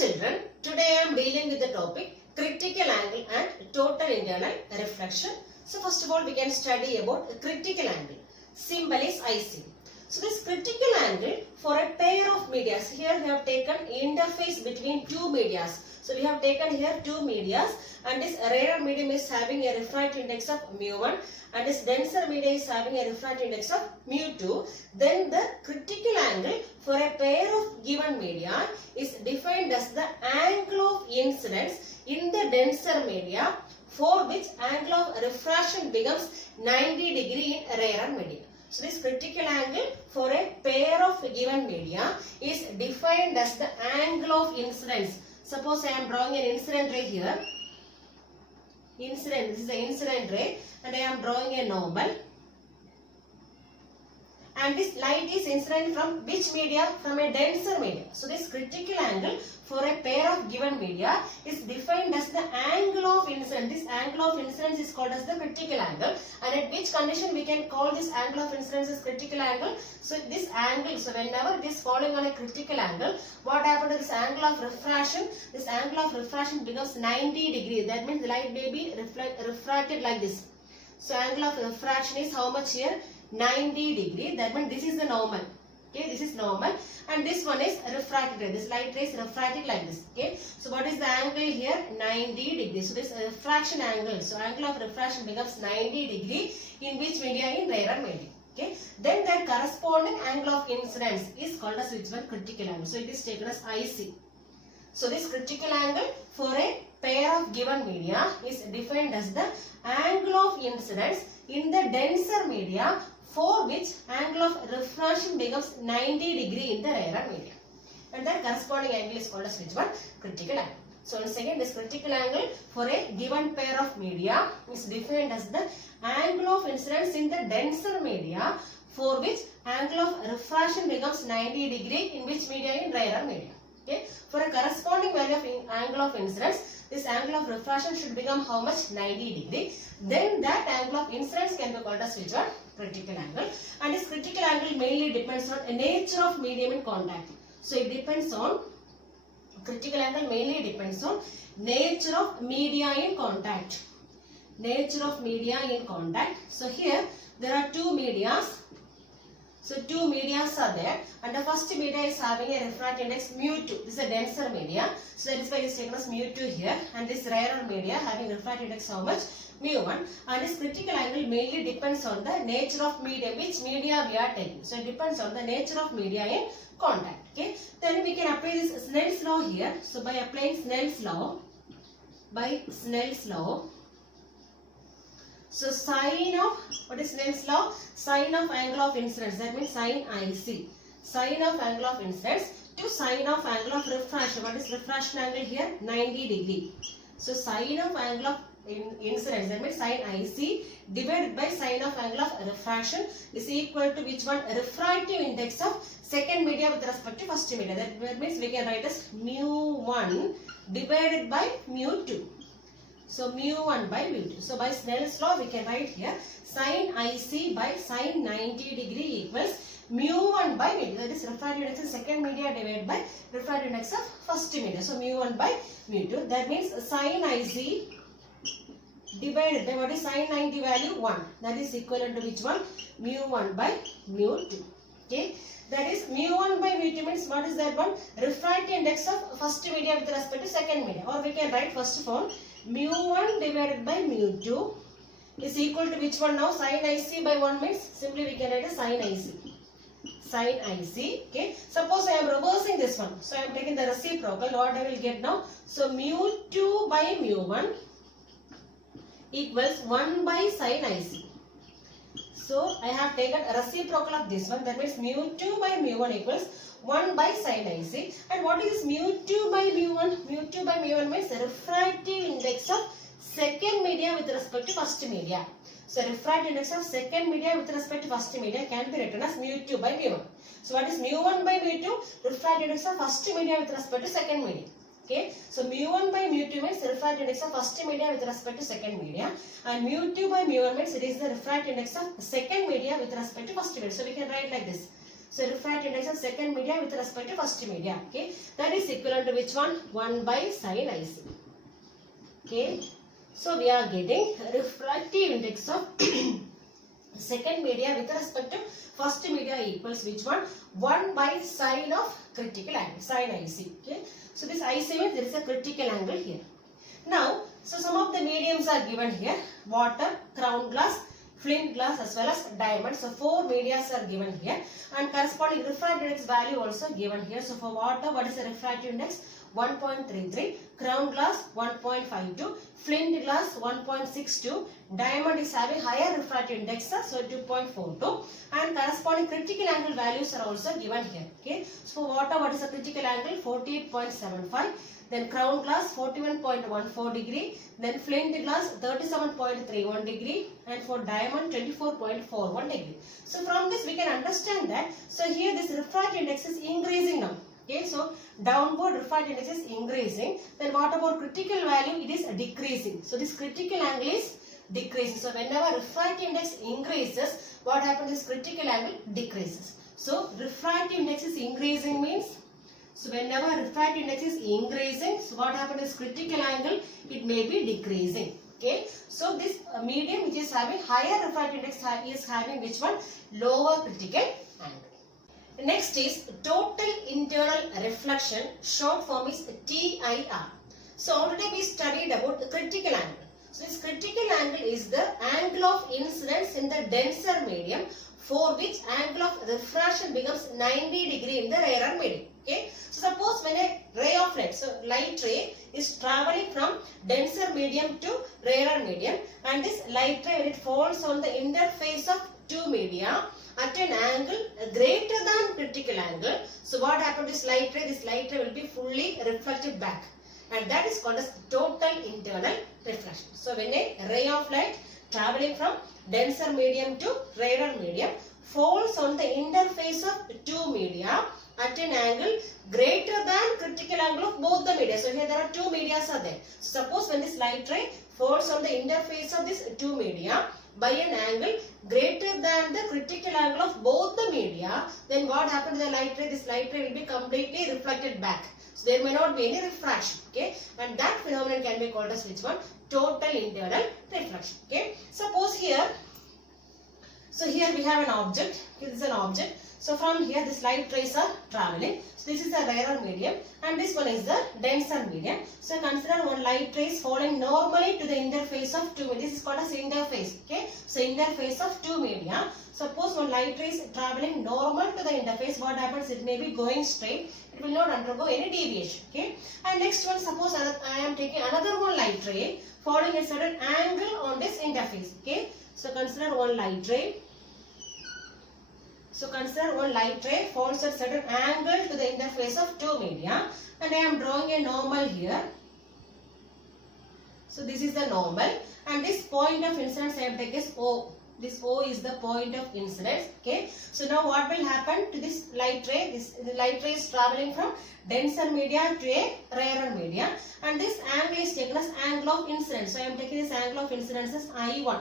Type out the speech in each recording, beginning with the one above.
children, today I am dealing with the topic critical angle and total internal reflection. So first of all we can study about critical angle. Symbol is IC. So this critical angle for a pair of medias. Here we have taken interface between two medias. So we have taken here two medias and this rarer medium is having a refractive index of mu1 and this denser medium is having a refractive index of mu2. Then the critical angle for a pair of given media is defined as the angle of incidence in the denser media for which angle of refraction becomes 90 degree in rarer media. So this critical angle for a pair of given media is defined as the angle of incidence. Suppose I am drawing an incident ray here. This is the incident ray and I am drawing a normal. And this light is incident from which media? From a denser media. So this critical angle for a pair of given media is defined as the angle of incidence. This angle of incidence is called as the critical angle. And at which condition we can call this angle of incidence as critical angle? So this angle, so whenever it is falling on a critical angle, what happens to this angle of refraction? This angle of refraction becomes 90 degrees. That means the light may be refracted like this. So angle of refraction is how much here? 90 degree. That means this is the normal. Okay, this is normal and this one is refracted. This light ray is refracted like this. Okay, so what is the angle here? 90 degree. So this refraction angle. So angle of refraction becomes 90 degree in which media? In rarer media. Okay, then that corresponding angle of incidence is called as which one? Critical angle. So it is taken as IC. So this critical angle for a pair of given media is defined as the angle of incidence in the denser media for which angle of refraction becomes 90 degree in the rarer media. And that corresponding angle is called as which one? Critical angle. So once again, this critical angle for a given pair of media is defined as the angle of incidence in the denser media for which angle of refraction becomes 90 degree in which media? In rarer media. Okay. For a corresponding value of angle of incidence, this angle of refraction should become how much? 90 degree. Then that angle of incidence can be called as which one? Critical angle. And this critical angle mainly depends on the nature of medium in contact. So it depends on, critical angle mainly depends on nature of media in contact. Nature of media in contact. So here there are two medias. So two medias are there and the first media is having a refractive index mu2. This is a denser media. So that is why it is taken as mu2 here. And this rarer media having refractive index how much? mu1. And this critical angle mainly depends on the nature of media. Which media we are taking. So it depends on the nature of media in contact. Okay. Then we can apply this Snell's law here. So by applying Snell's law, so sine of, what is Snell's law? Sine of angle of incidence. That means sine IC. Sine of angle of incidence to sine of angle of refraction. What is refraction angle here? 90 degree. So sine of angle of incidence. That means sine IC divided by sine of angle of refraction is equal to which one? Refractive index of second media with respect to first media. That means we can write as mu1 divided by mu2. So mu1 by mu2. So by Snell's law we can write here sin IC by sin 90 degree equals mu1 by mu2. That is refractive index of second media divided by refractive index of first media. So mu1 by mu2. That means sin IC divided by what is sin 90 value? 1. That is equivalent to which one? Mu1 by mu2. Okay. That is mu1 by mu2 means what is that one? Refractive index of first media with respect to second media. Or we can write first form mu1 divided by mu2 is equal to which one now? Sin IC by 1 means simply we can write as sin IC. Sin IC. Okay. Suppose I am reversing this one. So I am taking the reciprocal. What I will get now? So mu2 by mu1 equals 1 by sin IC. So I have taken a reciprocal of this one. That means mu2 by mu1 equals 1 by sin IC. And what is mu2 by mu1? Mu2 by mu1 means the refractive index of second media with respect to first media. So refractive index of second media with respect to first media can be written as mu2 by mu1. So what is mu1 by mu2? Refractive index of first media with respect to second media. Okay, so mu1 by mu2 means the refractive index of first media with respect to second media, and mu2 by mu1 means it is the refractive index of second media with respect to first media. So we can write like this. So refractive index of second media with respect to first media. Okay, that is equivalent to which one? 1 by sin IC. Okay, so we are getting refractive index of second media with respect to first media equals which one? 1 by sine of critical angle, sine IC. Okay, so this IC means there is a critical angle here. Now, so some of the mediums are given here: water, crown glass, flint glass as well as diamond. So 4 medias are given here, and corresponding refractive index value also given here. So for water, what is the refractive index? 1.33, crown glass 1.52, flint glass 1.62, diamond is having higher refractive index, so 2.42, and corresponding critical angle values are also given here. Okay, so for water, what is the critical angle? 48.75. Then crown glass 41.14 degree, then flint glass 37.31 degree, and for diamond 24.41 degree. So from this we can understand that, so here this refractive index is increasing now. Okay, so downward refractive index is increasing. Then what about critical value? It is decreasing. So this critical angle is decreasing. So whenever refractive index increases, what happens is critical angle decreases. So refractive index is increasing means, so whenever refractive index is increasing, so what happens is critical angle, it may be decreasing. Okay, so this medium which is having higher refractive index is having which one? Lower critical angle. Next is total internal reflection, short form is TIR. So already we studied about the critical angle. So this critical angle is the angle of incidence in the denser medium for which angle of refraction becomes 90 degree in the rarer medium. Okay, so suppose when a ray of light, so light ray is traveling from denser medium to rarer medium, and this light ray when it falls on the interface of two media at an angle greater than critical angle, so what happens to this light ray? This light ray will be fully reflected back, and that is called as total internal reflection. So when a ray of light traveling from denser medium to rarer medium falls on the interface of two media at an angle greater than critical angle of both the media. So here there are two media are there. So suppose when this light ray falls on the interface of these two media by an angle greater than the critical angle of both the media, then what happens to the light ray? This light ray will be completely reflected back. So there may not be any refraction. Okay, and that phenomenon can be called as which one? Total internal reflection. Okay, suppose here, so here we have an object. This is an object. So from here this light rays are traveling. So this is a rarer medium and this one is the denser medium. So consider one light ray is falling normally to the interface of two media. This is called as interface. Okay, so interface of two media. Suppose one light ray is traveling normal to the interface. What happens? It may be going straight. It will not undergo any deviation. Okay, and next one, suppose I am taking another one light ray falling at a certain angle on this interface. Okay, so consider one light ray. So consider one light ray falls at certain angle to the interface of two media, and I am drawing a normal here. So this is the normal, and this point of incidence I am taking as O. This O is the point of incidence. Okay. So now what will happen to this light ray? The light ray is traveling from denser media to a rarer media, and this angle is taken as angle of incidence. So I am taking this angle of incidence as I1.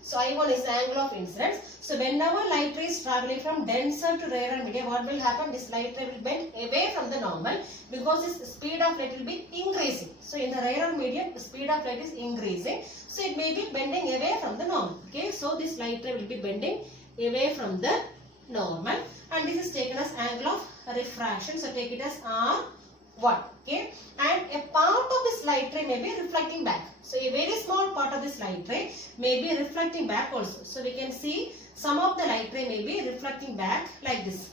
So I1 is the angle of incidence. So whenever light ray is traveling from denser to rarer media, what will happen? This light ray will bend away from the normal because its speed of light will be increasing. So in the rarer medium, the speed of light is increasing. So it may be bending away from the normal. Okay, so this light ray will be bending away from the normal, and this is taken as angle of refraction. So take it as R1. Okay, and a part of this light ray may be reflecting back. So a very small part of this light ray may be reflecting back also. So we can see some of the light ray may be reflecting back like this.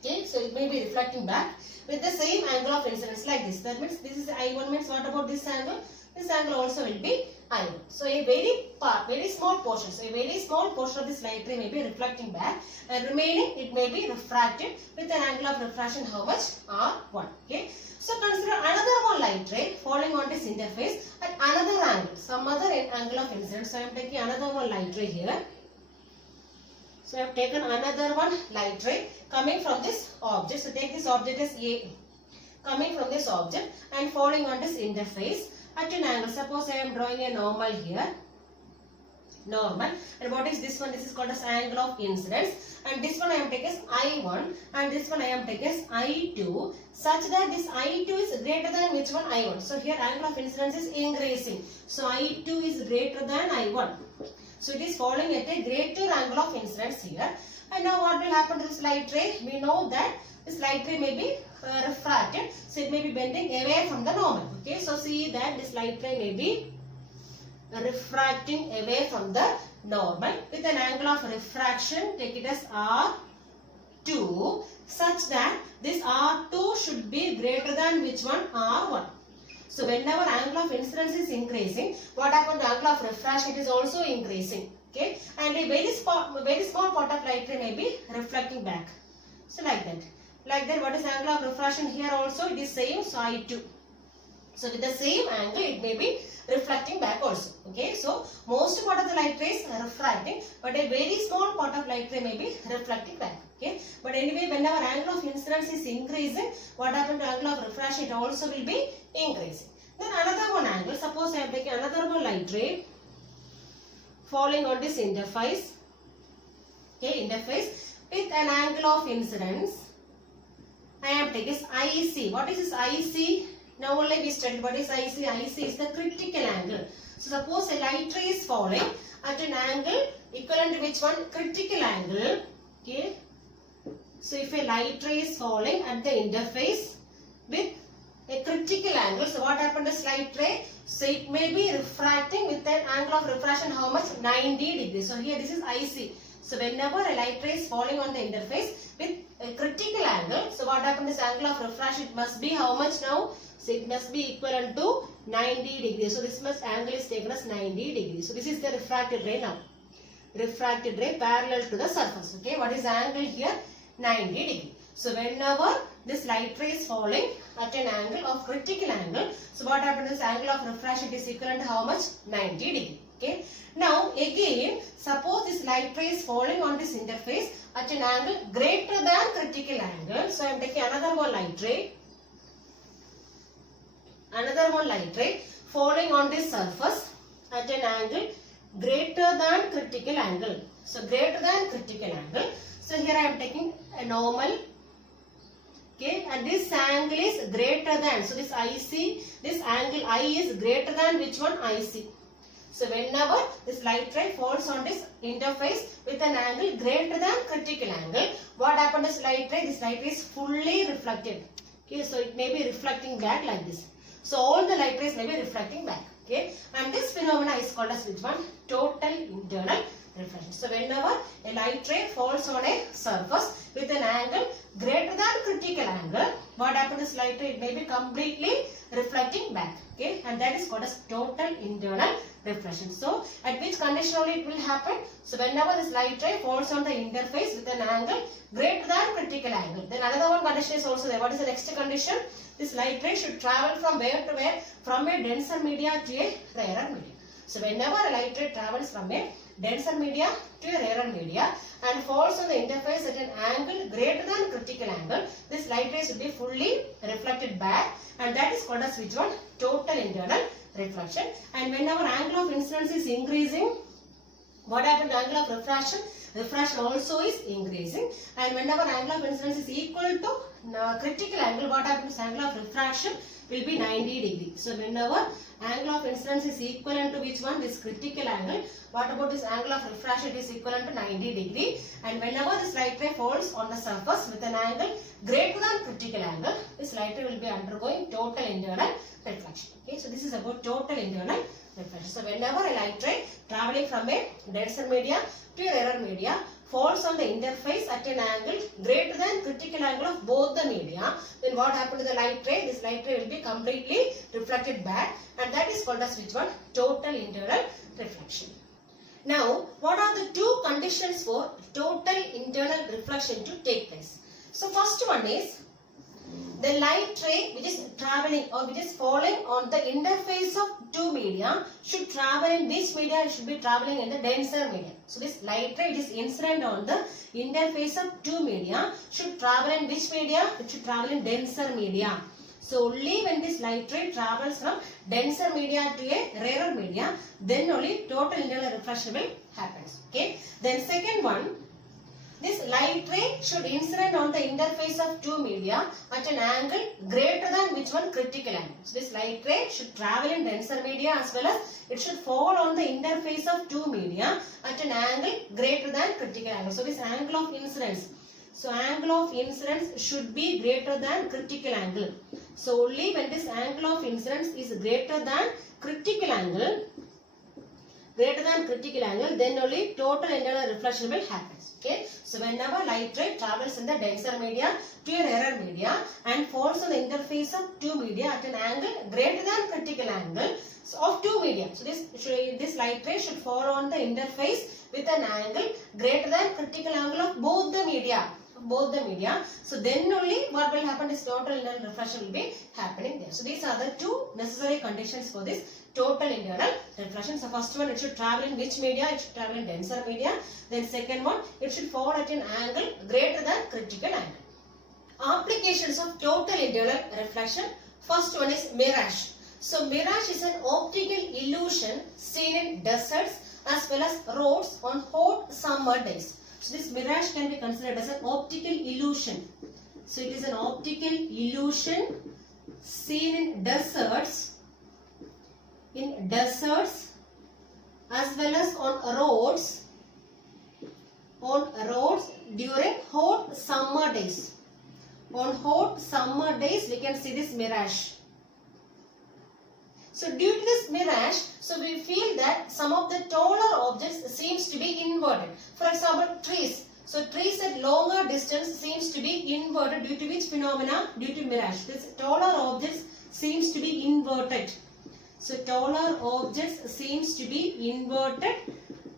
Okay, so it may be reflecting back with the same angle of incidence like this. That means this is I1 means what about this angle? This angle also will be I1. So a very small portion. So a very small portion of this light ray may be reflecting back, and remaining it may be refracted with an angle of refraction how much? R1. Okay. So consider another one light ray falling on this interface at another angle, some other angle of incidence. So I am taking another one light ray here. So I have taken another one light ray coming from this object. So take this object as A, coming from this object and falling on this interface at an angle. Suppose I am drawing a normal here. normal. And what is this one? This is called as angle of incidence. And this one I am taking as I1 and this one I am taking as I2, such that this I2 is greater than which one? I1. So here angle of incidence is increasing. So I2 is greater than I1. So it is falling at a greater angle of incidence here. And now what will happen to this light ray? We know that this light ray may be refracted. So it may be bending away from the normal. Okay. So see that this light ray may be refracting away from the normal with an angle of refraction, take it as R2, such that this R2 should be greater than which one? R1. So whenever angle of incidence is increasing, what happens to angle of refraction? It is also increasing. Okay, and a very small part of light ray may be reflecting back. So like that. Like that, what is angle of refraction here also? It is same, so I2. So with the same angle, it may be reflecting back also. Okay, so most part of the light rays are refracting, but a very small part of light ray may be reflecting back. Okay, but anyway, whenever angle of incidence is increasing, what happens to angle of refraction? It also will be increasing. Then another one angle. Suppose I am taking another one light ray falling on this interface. Okay, interface with an angle of incidence. I am taking IC. What is this IC? Now only we studied what is IC. IC is the critical angle. So suppose a light ray is falling at an angle equivalent to which one? Critical angle. Okay. So if a light ray is falling at the interface with a critical angle, so what happened to light ray? So it may be refracting with an angle of refraction how much? 90 degrees. So here this is IC. So whenever a light ray is falling on the interface with a critical angle, so what happened is angle of refraction, it must be how much now? So it must be equivalent to 90 degrees. So this angle is taken as 90 degrees. So this is the refracted ray now. Refracted ray parallel to the surface. Okay, what is the angle here? 90 degree. So whenever this light ray is falling at an angle of critical angle, so what happens is angle of refraction is equivalent to how much? 90 degree. Okay. Now again, suppose this light ray is falling on this interface at an angle greater than critical angle. So I am taking another one light ray. Another one light ray falling on this surface at an angle greater than critical angle. So greater than critical angle. So here I am taking a normal. Okay, and this angle is greater than. So this IC, this angle I is greater than which one? IC. So whenever this light ray falls on this interface with an angle greater than critical angle, what happens to this light ray? This light ray is fully reflected. Okay, so it may be reflecting back like this. So all the light rays may be reflecting back. Okay, and this phenomena is called as which one? Total internal reflection. So whenever a light ray falls on a surface with an angle greater than critical angle, what happens to this light ray? It may be completely reflecting back. Okay, and that is called as total internal reflection. So at which condition only it will happen? So whenever this light ray falls on the interface with an angle greater than critical angle. Then another one condition is also there. What is the next condition? This light ray should travel from where to where? From a denser media to a rarer media. So whenever a light ray travels from a denser media to a rarer media and falls on the interface at an angle greater than critical angle, this light ray should be fully reflected back, and that is called as which one? Total internal reflection. And whenever angle of incidence is increasing, what happens to angle of refraction? Refraction also is increasing, and whenever angle of incidence is equal to critical angle, what happens? Angle of refraction will be 90 degrees. So whenever angle of incidence is equivalent to which one? This critical angle. What about this angle of refraction? It is equivalent to 90 degrees. And whenever this light ray falls on the surface with an angle greater than critical angle, this light ray will be undergoing total internal reflection. Okay, so this is about total internal reflection. So whenever a light ray traveling from a denser media to a rarer media falls on the interface at an angle greater than critical angle of both the media, then what happens to the light ray? This light ray will be completely reflected back, and that is called as which one? Total internal reflection. Now, what are the two conditions for total internal reflection to take place? So first one is the light ray which is traveling or which is falling on the interface of two media should travel in which media? It should be traveling in the denser media. So this light ray which is incident on the interface of two media should travel in which media? It should travel in denser media. So only when this light ray travels from denser media to a rarer media, then only total internal reflection will happen. Okay. Then second one, this light ray should incident on the interface of two media at an angle greater than which one? Critical angle. So this light ray should travel in denser media as well as it should fall on the interface of two media at an angle greater than critical angle. So this angle of incidence. So angle of incidence should be greater than critical angle. So only when this angle of incidence is greater than critical angle, then only total internal reflection will happen. Okay. So whenever light ray travels in the denser media to a rarer media and falls on the interface of two media at an angle greater than critical angle of two media. So this light ray should fall on the interface with an angle greater than critical angle of both the media. So then only what will happen is total internal reflection will be happening there. So these are the two necessary conditions for this total internal reflection. So first one, it should travel in which media? It should travel in denser media. Then second one, it should fall at an angle greater than critical angle. Applications of total internal reflection. First one is mirage. So mirage is an optical illusion seen in deserts as well as roads on hot summer days. So this mirage can be considered as an optical illusion. So it is an optical illusion seen in deserts as well as on roads during hot summer days. On hot summer days we can see this mirage. So due to this mirage, so we feel that some of the taller objects seems to be inverted. For example, trees. So trees at longer distance seems to be inverted due to which phenomena? Due to mirage. This taller objects seems to be inverted. So taller objects seems to be inverted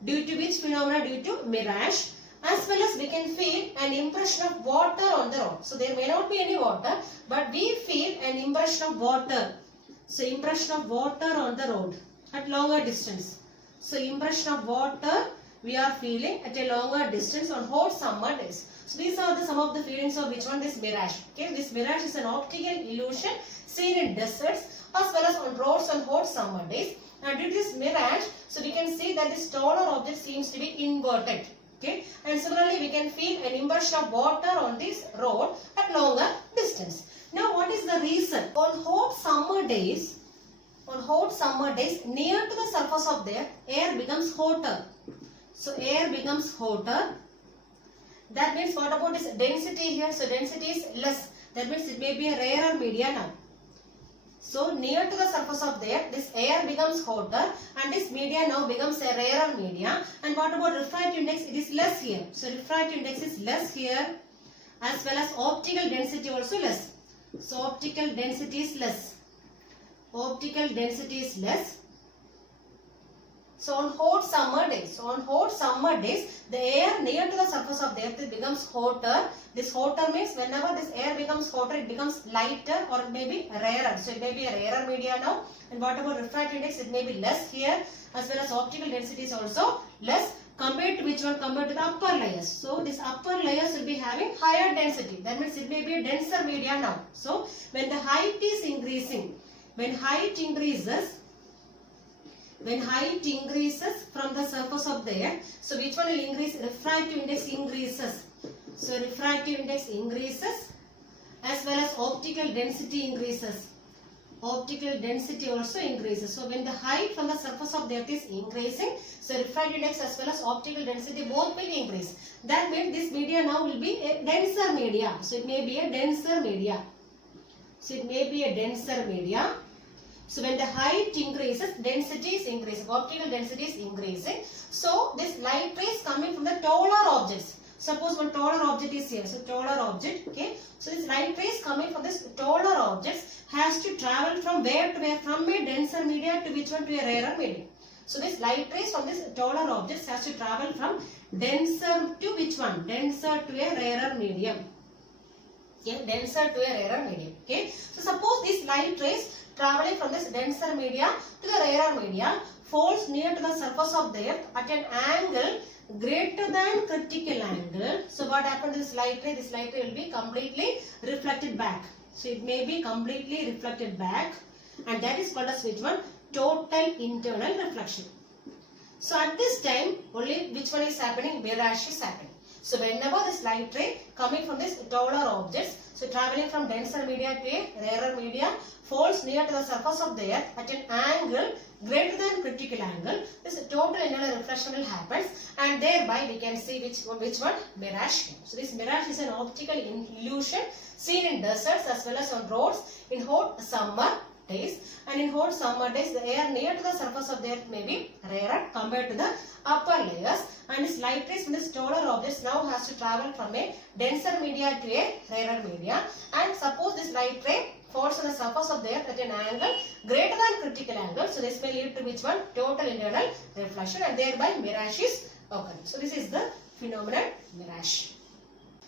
due to which phenomena? Due to mirage. As well as we can feel an impression of water on the road. So there may not be any water, but we feel an impression of water. So impression of water on the road at longer distance. So impression of water we are feeling at a longer distance on hot summer days. So these are some of the feelings of which one? This mirage. Okay, this mirage is an optical illusion seen in deserts as well as on roads on hot summer days. And due to this mirage, so we can see that this taller object seems to be inverted. Okay, and similarly we can feel an impression of water on this road at longer distance. Now what is the reason? On hot summer days, near to the surface of the air becomes hotter. So air becomes hotter. That means what about this density here? So density is less. That means it may be a rarer media now. So near to the surface of the air, this air becomes hotter and this media now becomes a rarer media. And what about refractive index? It is less here. So refractive index is less here as well as optical density also less. So optical density is less. So on hot summer days, the air near to the surface of the earth becomes hotter. This hotter means whenever this air becomes hotter, it becomes lighter or it may be rarer. So it may be a rarer media now. And what about refractive index? It may be less here as well as optical density is also less. Compared to which one? Compared to the upper layers. So this upper layers will be having higher density. That means it may be a denser media now. So when the height is increasing, when height increases from the surface of the earth, so which one will increase? Refractive index increases. So refractive index increases as well as optical density increases. Optical density also increases. So when the height from the surface of the earth is increasing, so refractive index as well as optical density both will increase. That means this media now will be a denser media. So it may be a denser media. So when the height increases, density is increasing, optical density is increasing. So this light rays coming from the taller objects. Suppose one taller object is here. So taller object, okay. So this light rays coming from this taller objects has to travel from where to where? From a denser media to which one? To a rarer medium. So this light rays from this taller objects has to travel from denser to which one? Denser to a rarer medium. Okay, denser to a rarer medium. Okay. So suppose these light rays traveling from this denser media to the rarer media falls near to the surface of the earth at an angle greater than critical angle. So what happens to this light ray? This light ray will be completely reflected back. So it may be completely reflected back, and that is called as which one? Total internal reflection. So at this time, only which one is happening? Mirage is happening. So whenever this light ray coming from this taller objects, so traveling from denser media to a rarer media, falls near to the surface of the earth at an angle greater than critical angle, this total internal reflection will happen, and thereby we can see which one? Mirage. So this mirage is an optical illusion seen in deserts as well as on roads in hot summer days, and in hot summer days the air near to the surface of the earth may be rarer compared to the upper layers, and this light rays from this taller objects now has to travel from a denser media to a rarer media, and suppose this light ray falls on the surface of the earth at an angle greater than critical angle, so this may lead to which one? Total internal reflection, and thereby mirage is occurring. So this is the phenomenon mirage.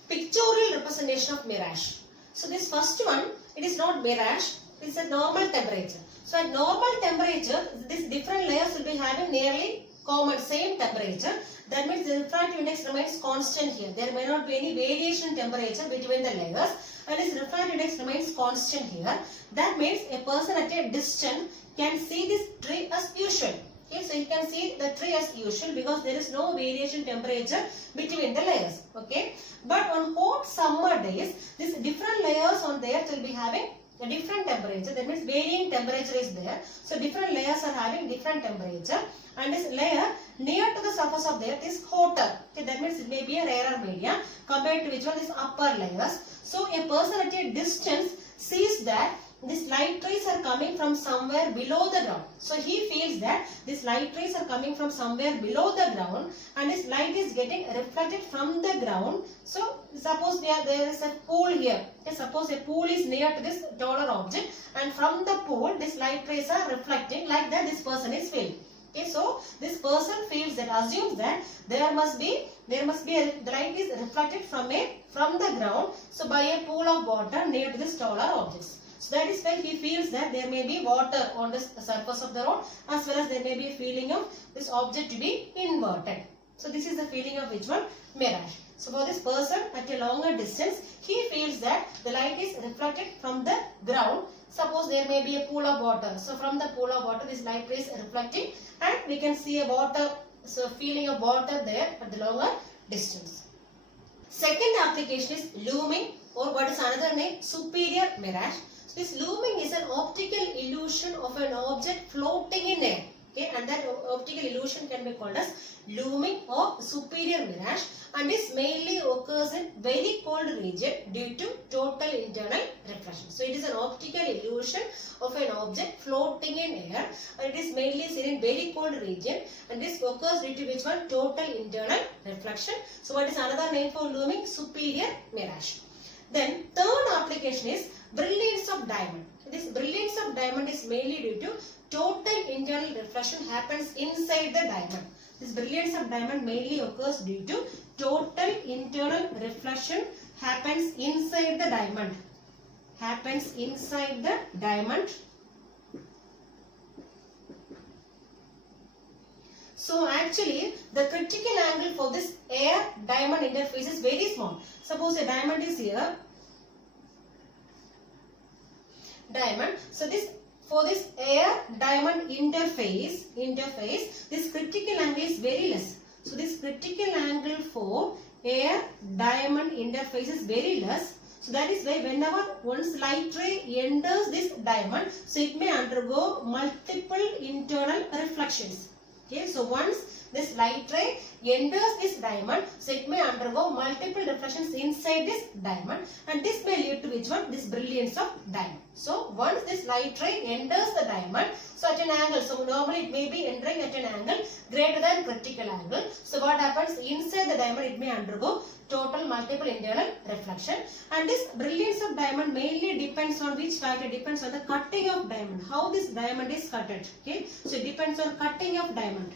Pictorial representation of mirage. So this first one, it is not mirage, it is a normal temperature. So at normal temperature, these different layers will be having nearly common same temperature. That means the refractive index remains constant here. There may not be any variation in temperature between the layers, and this refractive index remains constant here. That means a person at a distance can see this tree as usual. Okay, so you can see the tree as usual because there is no variation in temperature between the layers. Okay, but on hot summer days, these different layers on the earth will be having a different temperature. That means varying temperature is there. So different layers are having different temperature, and this layer near to the surface of the earth is hotter. Okay, that means it may be a rarer media compared to which one is upper layers. So a person at a distance sees that these light rays are coming from somewhere below the ground. So he feels that these light rays are coming from somewhere below the ground, and this light is getting reflected from the ground. So suppose there is a pool here. Okay, suppose a pool is near to this taller object, and from the pool this light rays are reflecting, like that this person is feeling. Okay, so this person feels that, assumes that there must be the light is reflected from the ground, so by a pool of water near to this taller objects. So that is why he feels that there may be water on the surface of the road, as well as there may be a feeling of this object to be inverted. So this is the feeling of which one? Mirage. So for this person at a longer distance, he feels that the light is reflected from the ground. Suppose there may be a pool of water. So from the pool of water, this light is reflecting, and we can see a water, so feeling of water there at the longer distance. Second application is looming, or what is another name? Superior mirage. So this looming is an optical illusion of an object floating in air. Okay, and that optical illusion can be called as looming or superior mirage, and this mainly occurs in very cold region due to total internal reflection. So it is an optical illusion of an object floating in air, and it is mainly seen in very cold region, and this occurs due to which one? Total internal reflection. So what is another name for looming? Superior mirage. Then third application is brilliance of diamond. This brilliance of diamond is mainly due to total internal reflection happens inside the diamond. This brilliance of diamond mainly occurs due to total internal reflection happens inside the diamond. Happens inside the diamond. So actually the critical angle for this air diamond interface is very small. Suppose a diamond is here. Diamond. So this, for this air diamond interface, this critical angle is very less. So this critical angle for air diamond interface is very less. So that is why whenever one's light ray enters this diamond, so it may undergo multiple internal reflections. Okay, so once this light ray enters this diamond, so it may undergo multiple reflections inside this diamond, and this may lead to which one? This brilliance of diamond. So once this light ray enters the diamond, so at an angle, so normally it may be entering at an angle greater than critical angle. So what happens? Inside the diamond it may undergo total multiple internal reflection, and this brilliance of diamond mainly depends on which factor? It depends on the cutting of diamond, how this diamond is cutted. Okay, so it depends on cutting of diamond.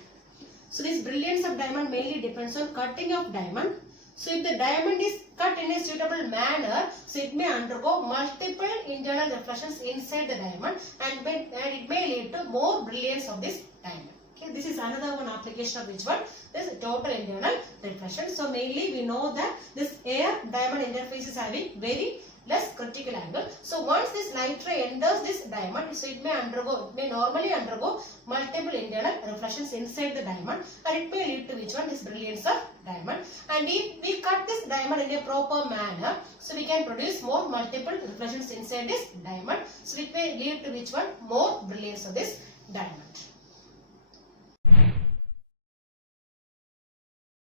So this brilliance of diamond mainly depends on cutting of diamond. So if the diamond is cut in a suitable manner, so it may undergo multiple internal reflections inside the diamond, and it may lead to more brilliance of this diamond. Okay, this is another one application of which one? This total internal reflection. So mainly we know that this air diamond interface is having very less critical angle. So once this light ray enters this diamond, so it may normally undergo multiple internal reflections inside the diamond, and it may lead to which one? This brilliance of diamond. And if we cut this diamond in a proper manner, so we can produce more multiple reflections inside this diamond. So it may lead to which one? More brilliance of this diamond.